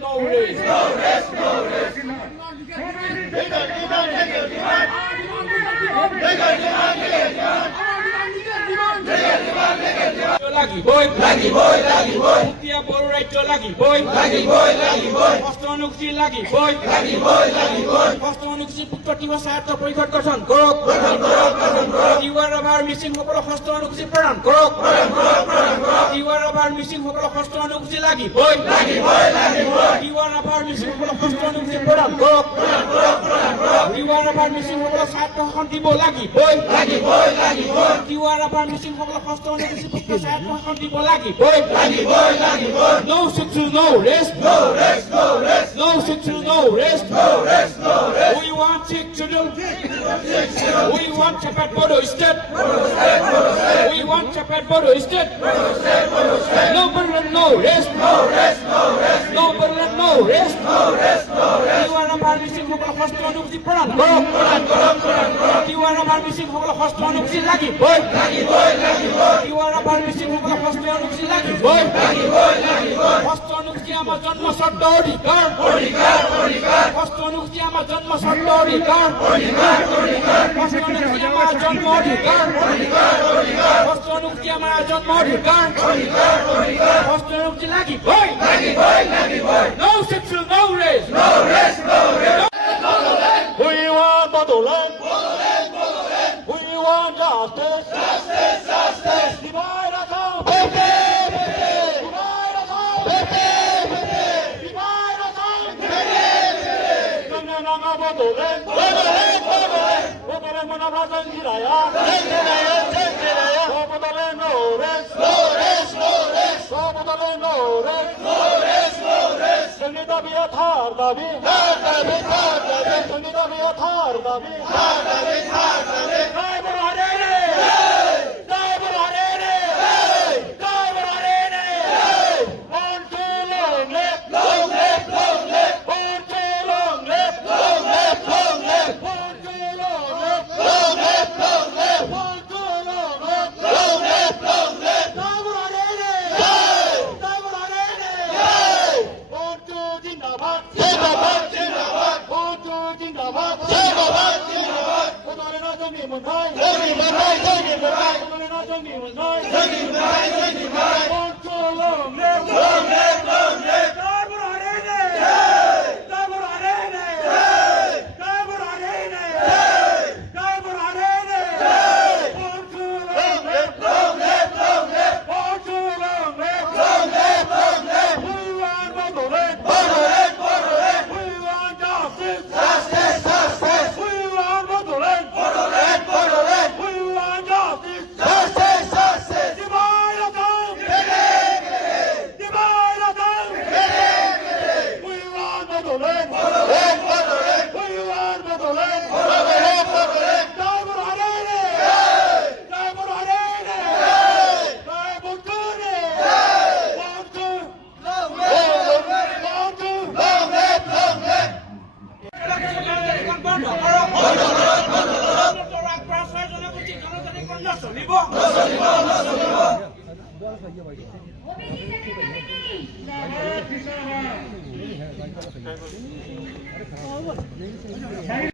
no race. No rest, no rest. Lagi boy. Mutia Boro Rajo lagi boy. Hostoluksi lagi boy. Hostoluksi Puttiwa Sahaja Porikot Gothan Korok. Tiwarabar missing Hokolo Hostoluksi Pradhan Korok. Tiwarabar missing Hokolo Hostoluksi lagi boy. Tiwarabar missing Hokolo Hostoluksi Pradhan Korok. Tiwarabar missing Hokolo Sahaja Kontibo lagi boy. Tiwarabar missing Hokolo Hostoluksi Puttiwa Sahaja Kontibo lagi boy. No sexual, no rest. No sexual, no rest. We want sexual. We want Chapat Bodo State. We want Chapat Bodo State. No Berlin, no rest. No Berlin, no rest. Tiwarabar missing Hokolo Hostoluksi Pradhan Korok. Tiwarabar missing Hokolo Hostoluksi lagi boy. Tiwarabar missing Hokolo Hostoluksi lagi boy. Hostoluksi amar janma sharta odhikar. Hostoluksi amar janma sharta odhikar. Hostoluksi amar janma odhikar. Hostoluksi amar janma odhikar. Hostoluksi lagi boy. No sexual, no race. We want Bodoland. We want justice. Divide us up. Divide us up. Divide us up. Nanga Bodoland. Bodoland mana prasan jiraya. Bodoland no rest. Bodoland no rest. Seni dabi atar dabi. Seni dabi atar dabi. Jai Boro Harere. Jai Boro Harere. Jai Boro Harere. On to long left. On to long left. On to long left. On to long left. Jai Boro Harere. Jai Boro Harere. On to Jindabad. On to Jindabad. Bodoland Jami Mundai. Bodoland Jami Mundai. On to long left. Jai Boro Harere. Jai Boro Harere. Jai Boro Harere. Jai Boro Harere. On to long left. On to long left. We want Bodoland. We want justice. We want Bodoland. We want justice. Divide us up. Divide us up. We want Bodoland. We want Bodoland. Jai Boro Harere. Jai Boro Harere. Jai Butture. Want to. OBC